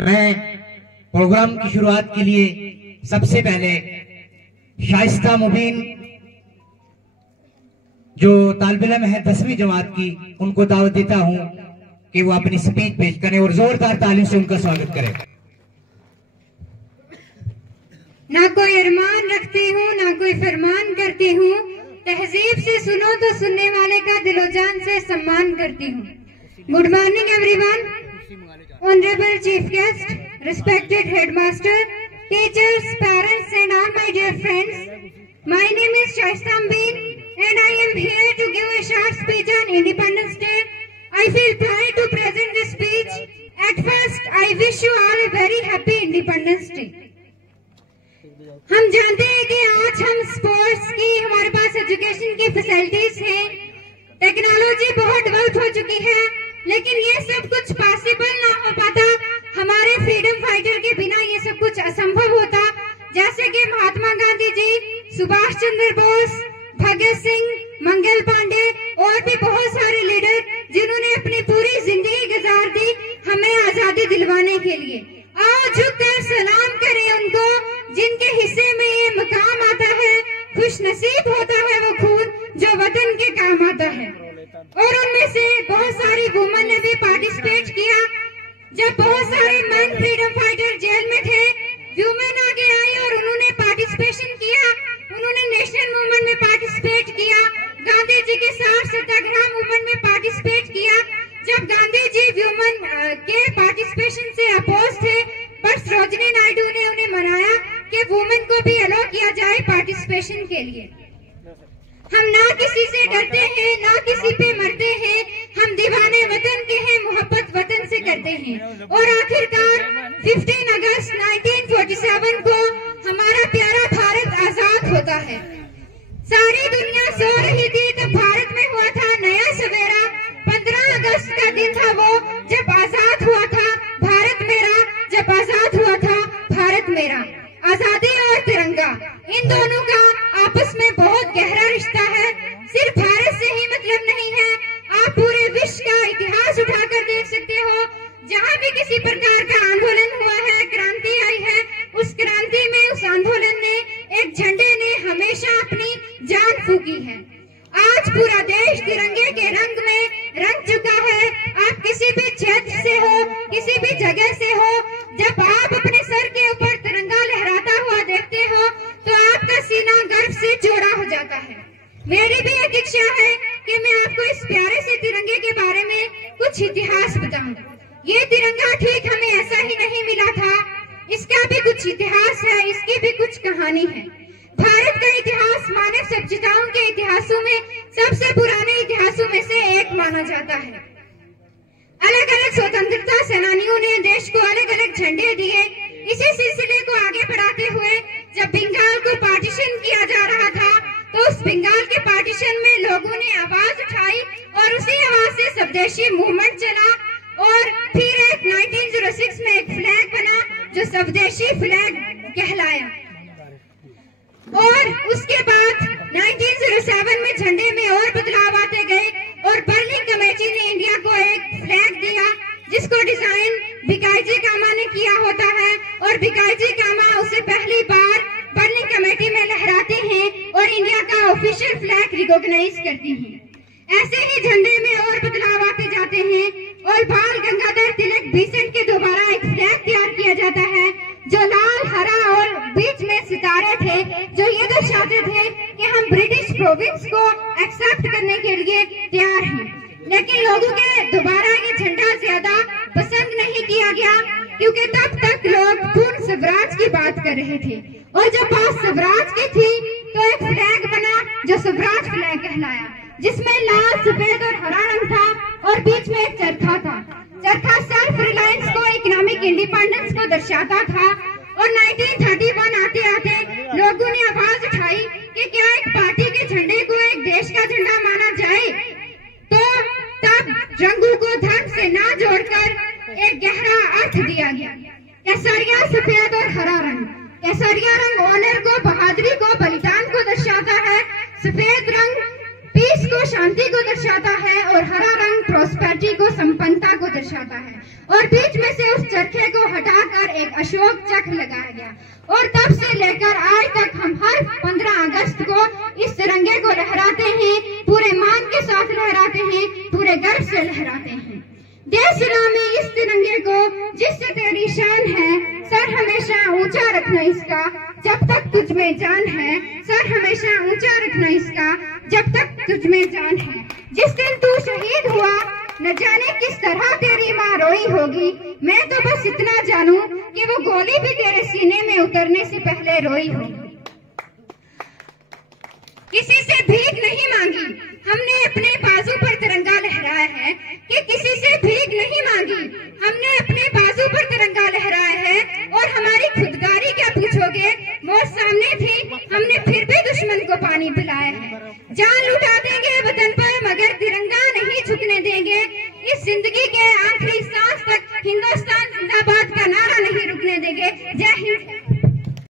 मैं प्रोग्राम की शुरुआत के लिए सबसे पहले शाइस्ता मुबीन जो तालिब इल्म है 10वीं जमात की, उनको दावत देता हूं कि वो अपनी स्पीच पेश करें और जोरदार तालियों से उनका स्वागत करें। ना कोई अरमान रखती हूँ ना कोई फरमान करती हूँ, तहजीब से सुनो तो सुनने वाले का दिलो जान से सम्मान करती हूँ। Good morning everyone, honourable chief guest, respected headmaster, teachers, parents and all my dear friends. My name is Shaista Mumbin and I am here to give a short speech on Independence Day. I feel proud to present this speech. At first, I wish you all a very happy Independence Day. हम जानते हैं कि आज हम sports की, हमारे पास education की facilities हैं, टेक्नोलॉजी बहुत डेवलप हो चुकी है, लेकिन ये सब कुछ पॉसिबल ना हो पाता हमारे फ्रीडम फाइटर के बिना। ये सब कुछ असंभव होता। जैसे कि महात्मा गांधी जी, सुभाष चंद्र बोस, भगत सिंह, मंगल पांडे और भी बहुत सारे लीडर जिन्होंने अपनी पूरी जिंदगी गुजार दी हमें आजादी दिलवाने के लिए। आओ झुककर सलाम करें उनको जिनके हिस्से में ये मकाम आता है। खुश नसीब होता है वो खून जो वतन के काम आता है। और उनमें से बहुत सारी वुमेन ने भी पार्टिसिपेट किया। जब बहुत सारे मैन फ्रीडम फाइटर जेल में थे, वुमेन आगे आई और उन्होंने पार्टिसिपेशन किया। उन्होंने नेशनल मूवमेंट में पार्टिसिपेट किया, गांधी जी के साथ सत्याग्रह मूवमेंट में पार्टिसिपेट किया। जब गांधी जी वुमेन के पार्टिसिपेशन से अपोज थे, पर सरोजिनी नायडू ने उन्हें मनाया कि वुमेन को भी अलाउ किया जाए पार्टिसिपेशन के लिए। हम ना किसी से डरते हैं ना किसी पे मरते हैं, हम दीवाने वतन के हैं, मोहब्बत वतन से करते हैं। और आखिरकार 15 अगस्त 1947 को हमारा प्यारा भारत आजाद होता है। सारी दुनिया सो रही थी तब भारत में हुआ था नया सवेरा। 15 अगस्त का दिन था वो जब आजाद हुआ था भारत मेरा, जब आजाद हुआ था भारत मेरा। आजादी और तिरंगा, इन दोनों का आपस में बहुत गहरा रिश्ता है। सिर्फ भारत से ही मतलब नहीं है, आप पूरे विश्व का इतिहास उठाकर देख सकते हो। जहाँ भी किसी प्रकार का आंदोलन हुआ है, क्रांति आई है, उस क्रांति में, उस आंदोलन ने, एक झंडे ने हमेशा अपनी जान फूकी है। आज पूरा देश तिरंगे के रंग में रंग चुका है। आप किसी भी क्षेत्र से हो, किसी भी जगह से हो, जब आप अपने सर के ऊपर तिरंगा लहराता हुआ देखते हो तो आपका सीना गर्व से चौड़ा हो जाता है। मेरी भी एक इच्छा है कि मैं आपको इस प्यारे से तिरंगे के बारे में कुछ इतिहास बताऊं। ये तिरंगा ठीक हमें ऐसा ही नहीं मिला था, इसका भी कुछ इतिहास है, इसकी भी कुछ कहानी है। भारत का इतिहास मानव सभ्यताओं के इतिहासों में सबसे पुराने इतिहासों में से एक माना जाता है। अलग अलग स्वतंत्रता सेनानियों ने देश को अलग अलग झंडे दिए। इसी सिलसिले को आगे बढ़ाते हुए जब बंगाल को पार्टीशन किया जा रहा था तो उस बंगाल के पार्टीशन में लोगों ने आवाज उठाई और उसी आवाज से स्वदेशी मूवमेंट चला। और फिर 1906 में एक फ्लैग बना जो स्वदेशी फ्लैग कहलाया। और उसके बाद 1907 में झंडे में और बदलाव आते गए और बर्लिन कमेटी ने इंडिया को एक फ्लैग दिया जिसको डिजाइन भिकाजी कामा ने किया होता है। और भिकाजी कामा उसे पहली बार बर्लिन कमेटी में लहराते हैं और इंडिया का ऑफिशियल फ्लैग रिकॉग्नाइज करती हैं। ऐसे ही झंडे में और बदलाव आते जाते हैं और बाल गंगाधर तिलक बीसेंट के दोबारा एक फ्लैग तैयार किया जाता है जो लाल, हरा और बीच में सितारे थे, जो ये दर्शाते थे कि हम ब्रिटिश प्रोविंस को एक्सेप्ट करने के लिए तैयार हैं। लेकिन लोगों के दोबारा ये झंडा ज्यादा पसंद नहीं किया गया क्योंकि तब तक लोग पूर्ण स्वराज की बात कर रहे थे। और जब बात स्वराज की थी तो एक फ्लैग बना जो स्वराज फ्लैग कहलाया, जिसमें लाल, सफेद और हरा रंग था और बीच में एक चरखा था। चरखा सेल्फ रिलायंस को, इकोनॉमिक इंडिपेंडेंस को दर्शाता था। और 1931 आते आते लोगों ने आवाज उठाई कि क्या एक पार्टी के झंडे को एक देश का झंडा माना जाए। तो तब रंगों को धर्म से ना जोड़कर एक गहरा अर्थ दिया गया। केसरिया, सफेद और हरा रंग। केसरिया रंग ऑनर को, बहादुरी को, बलिदान को दर्शाता है। सफेद रंग पीस को, शांति को दर्शाता है। और हरा रंग प्रॉस्पेरिटी को, संपन्नता को दर्शाता है। और बीच में से उस चरखे को हटा पर एक अशोक चक्र लगाया गया और तब से लेकर आज तक हम हर 15 अगस्त को इस तिरंगे को लहराते हैं, पूरे मान के साथ लहराते हैं, पूरे गर्व से लहराते हैं। देश सलाम में इस तिरंगे को जिससे तेरी शान है, सर हमेशा ऊंचा रखना इसका जब तक तुझ में जान है, सर हमेशा ऊंचा रखना इसका जब तक तुझ में जान है। जिस दिन तू शहीद हुआ न जाने किस तरह तेरी माँ रोई होगी, मैं तो बस इतना जानूं कि वो गोली भी तेरे सीने में उतरने से पहले रोई होगी। किसी से भीख नहीं मांगी, हमने अपने बाजू पर तिरंगा लहराया है कि किसी से भीख नहीं मांगी, हमने अपने बाजू पर तिरंगा लहराया है। और हमारी खुदगारी क्या पूछोगे, मौत सामने थी, हमने फिर भी दुश्मन को पानी पिलाया है। जान लुटा देंगे वतन पर मगर तिरंगा नहीं झुकने देंगे, इस जिंदगी के आखिरी सांस तक हिंदुस्तान जिंदाबाद का नारा नहीं रुकने देंगे। जय हिंद।